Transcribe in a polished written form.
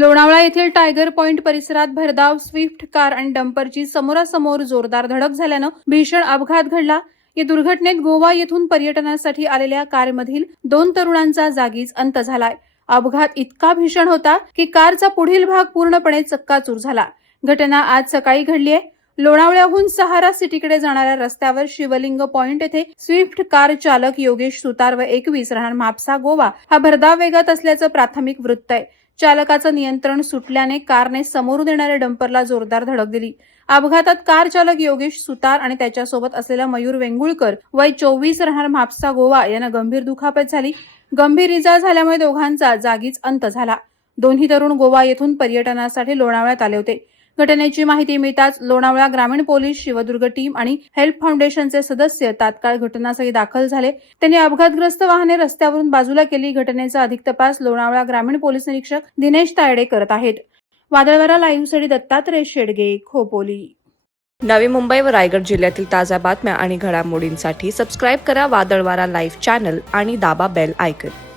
लोणावळा येथील tiger point परिसरात भरधाव स्विफ्ट कार आणि डंपरची समोरासमोर जोरदार धडक झाल्यानं भीषण अपघात घडला। या दुर्घटनेत गोवा येथून पर्यटनासाठी आलेल्या कारमधील 2 तरुणांचा जागीच अंत झालाय। अपघात इतका भीषण होता की कारचा पुढील भाग पूर्णपणे चक्काचूर झाला। घटना आज सकाळी घडली आहे। लोणावळ्याहून सहारा सिटीकडे जाणाऱ्या रस्त्यावर शिवलिंग पॉइंट येथे स्विफ्ट कार चालक योगेश सुतार व 21 राहणार म्हापसा गोवा हा भरधाव वेगात असल्याचं प्राथमिक वृत्त आहे। चालकाचं नियंत्रण सुटल्याने कारने समोरून येणाऱ्या डंपरला जोरदार धडक दिली। अपघातात कार चालक योगेश सुतार आणि त्याच्यासोबत असलेला मयूर वेंगुळकर वय 24 राहणार म्हापसा गोवा यांना गंभीर दुखापत झाली। गंभीर इजा झाल्यामुळे दोघांचा जागीच अंत झाला। दोन्ही तरुण गोवा येथून पर्यटनासाठी लोणावळ्यात आले होते। घटनेची माहिती मिळताच लोणावळा ग्रामीण पोलीस, शिवदुर्ग टीम आणि हेल्प फाउंडेशनचे सदस्य तात्काळ घटनास्थळी दाखल झाले। त्यांनी अपघातग्रस्त वाहने रस्त्यावरून बाजूला केली। घटनेचा अधिक तपास लोणावळा ग्रामीण पोलीस निरीक्षक दिनेश तायडे करत आहेत। वादळवारा लाईव्हसाठी दत्तात्रय शेडगे, खोपोली। नवी मुंबई व रायगड जिल्ह्यातील ताज्या बातम्या आणि घडामोडींसाठी सबस्क्राईब करा वादळवारा लाईव्ह चॅनल आणि दाबा बेल आयकॉन।